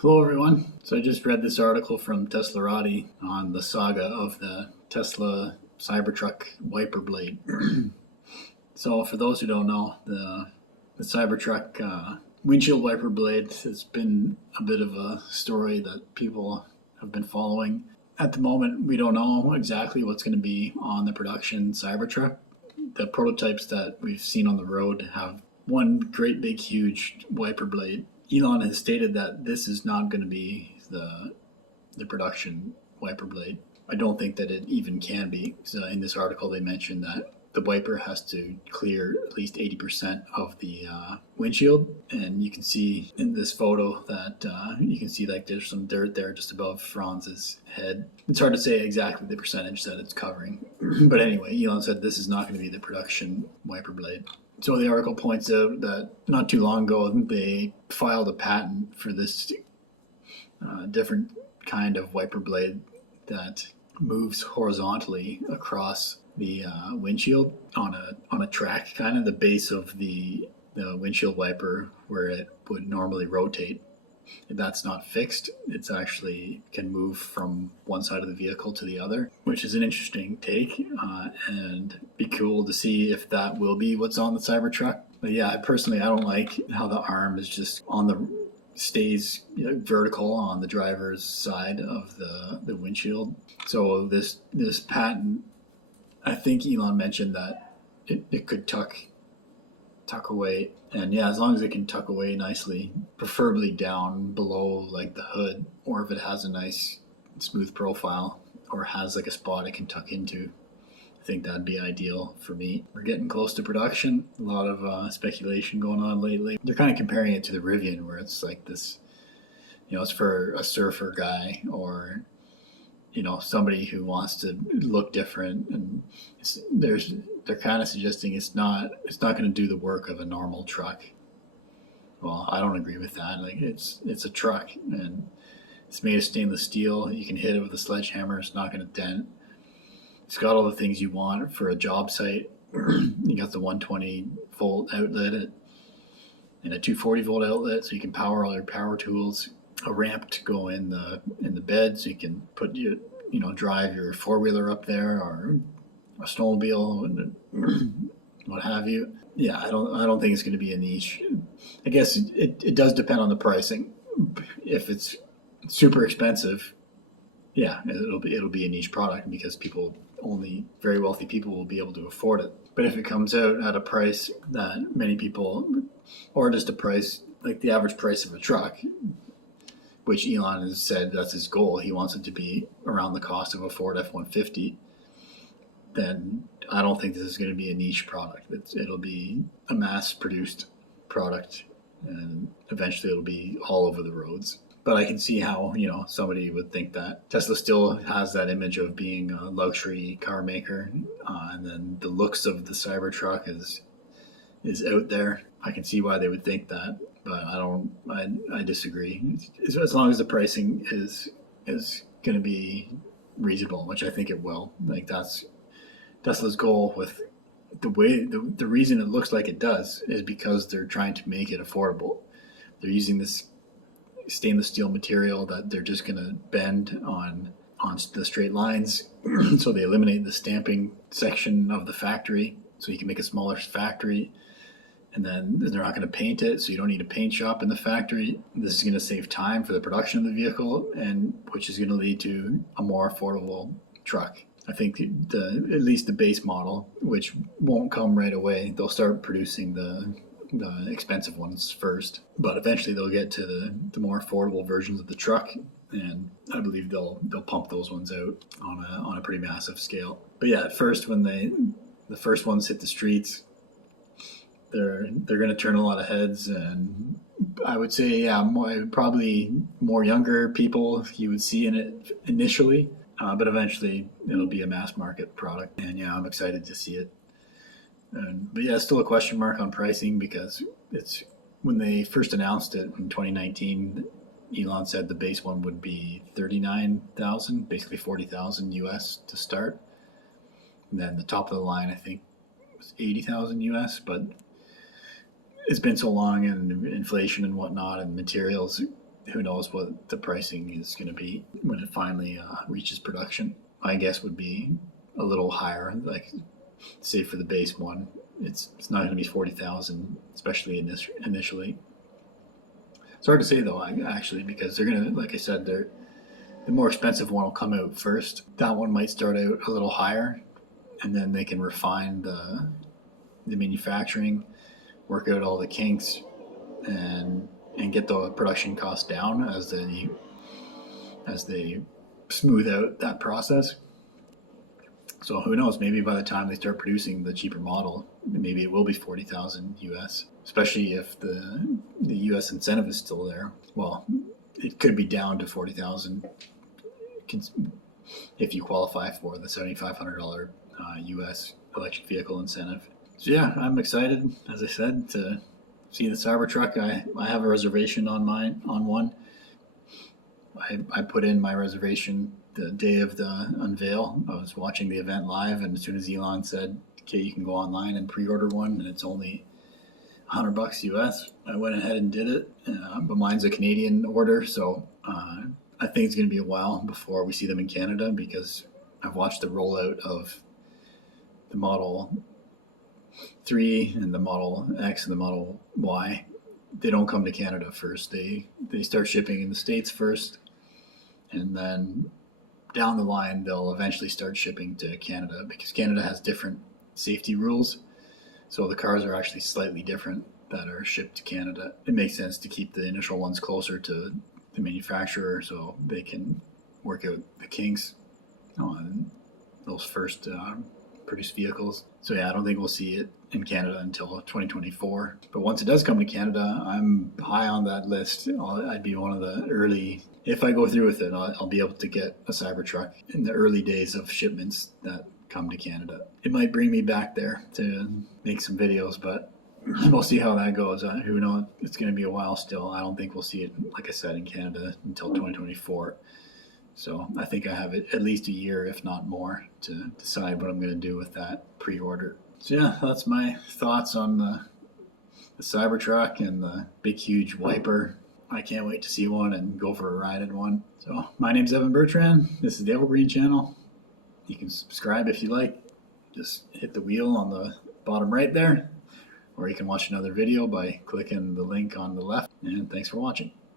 Hello, everyone. So I just read this article from Teslarati on the saga of the Tesla Cybertruck wiper blade. So, for those who don't know, the Cybertruck windshield wiper blade has been a bit of a story that people have been following. At the moment, we don't know exactly what's going to be on the production Cybertruck. The prototypes that we've seen on the road have one great big huge wiper blade. Elon has stated that this is not going to be the production wiper blade. I don't think that it even can be. In this article, they mentioned that the wiper has to clear at least 80% of the windshield, and you can see in this photo that you can see like there's some dirt there just above Franz's head. It's hard to say exactly the percentage that it's covering, but anyway, Elon said this is not going to be the production wiper blade. So the article points out that not too long ago they filed a patent for this different kind of wiper blade that moves horizontally across the windshield on a track, kind of the base of the windshield wiper where it would normally rotate. If that's not fixed, it's actually can move from one side of the vehicle to the other, which is an interesting take, and be cool to see if that will be what's on the Cybertruck. But yeah, personally, I don't like how the arm is just on the stays vertical on the driver's side of the windshield. So this patent, I think Elon mentioned that it could tuck away, and yeah, as long as it can tuck away nicely, preferably down below like the hood, or if it has a nice smooth profile or has like a spot it can tuck into, I think that'd be ideal for me. We're getting close to production. A lot of speculation going on lately. They're kind of comparing it to the Rivian, where it's like this, it's for a surfer guy or somebody who wants to look different, and they're kind of suggesting it's not going to do the work of a normal truck. Well, I don't agree with that. Like it's a truck and it's made of stainless steel. You can hit it with a sledgehammer. It's not going to dent. It's got all the things you want for a job site. You got the 120 volt outlet and a 240 volt outlet, so you can power all your power tools. A ramp to go in the bed, so you can put drive your four-wheeler up there or a snowmobile, what have you. Yeah, I don't think it's going to be a niche. I guess it does depend on the pricing. If it's super expensive, yeah, it'll be a niche product because only very wealthy people will be able to afford it. But if it comes out at a price that many people, or just a price like the average price of a truck, which Elon has said that's his goal, he wants it to be around the cost of a Ford F-150, then I don't think this is going to be a niche product. It'll be a mass-produced product, and eventually it'll be all over the roads. But I can see how, somebody would think that Tesla still has that image of being a luxury car maker, and then the looks of the Cybertruck is out there. I can see why they would think that, but I disagree. As long as the pricing is going to be reasonable, which I think it will. Like that's Tesla's goal with the reason it looks like it does is because they're trying to make it affordable. They're using this stainless steel material that they're just going to bend on the straight lines. So they eliminate the stamping section of the factory, so you can make a smaller factory. And then they're not going to paint it, so you don't need a paint shop in the factory. This is going to save time for the production of the vehicle, and which is going to lead to a more affordable truck. I think at least the base model, which won't come right away, they'll start producing the expensive ones first, but eventually they'll get to the more affordable versions of the truck, and I believe they'll pump those ones out on a pretty massive scale. But yeah, at first when the first ones hit the streets, they're going to turn a lot of heads, and I would say, yeah, probably more younger people you would see in it initially, but eventually it'll be a mass market product, and yeah, I'm excited to see it. But yeah, still a question mark on pricing because it's when they first announced it in 2019, Elon said the base one would be $39,000, basically $40,000 US to start, and then the top of the line I think was $80,000 US, but it's been so long, and inflation and whatnot and materials, who knows what the pricing is going to be when it finally reaches production. My guess would be a little higher, like say for the base one, it's not going to be 40,000, especially initially. It's hard to say though, actually, because they're going to, like I said, the more expensive one will come out first. That one might start out a little higher, and then they can refine the manufacturing, work out all the kinks, and get the production costs down as they smooth out that process. So who knows? Maybe by the time they start producing the cheaper model, maybe it will be 40,000 US. Especially if the US incentive is still there. Well, it could be down to 40,000 if you qualify for the $7,500 US electric vehicle incentive. So yeah, I'm excited, as I said, to see the Cybertruck. I have a reservation on one. I put in my reservation the day of the unveil. I was watching the event live, and as soon as Elon said, okay, you can go online and pre-order one, and it's only $100 US, I went ahead and did it. But mine's a Canadian order, so I think it's going to be a while before we see them in Canada, because I've watched the rollout of the Model 3 and the Model X and the Model Y. They don't come to Canada first. They start shipping in the States first, and then down the line they'll eventually start shipping to Canada, because Canada has different safety rules. So the cars are actually slightly different that are shipped to Canada. It makes sense to keep the initial ones closer to the manufacturer so they can work out the kinks on those first produced vehicles. So yeah, I don't think we'll see it in Canada until 2024. But once it does come to Canada, I'm high on that list. I'd be one of the early, if I go through with it, I'll be able to get a Cybertruck in the early days of shipments that come to Canada. It might bring me back there to make some videos, but we'll see how that goes. Who knows? It's going to be a while still. I don't think we'll see it, like I said, in Canada until 2024. So I think I have at least a year, if not more, to decide what I'm going to do with that pre-order. So yeah, that's my thoughts on the Cybertruck and the big, huge wiper. I can't wait to see one and go for a ride in one. So my name's Evan Bertrand. This is the Evergreen Channel. You can subscribe if you like. Just hit the wheel on the bottom right there, or you can watch another video by clicking the link on the left. And thanks for watching.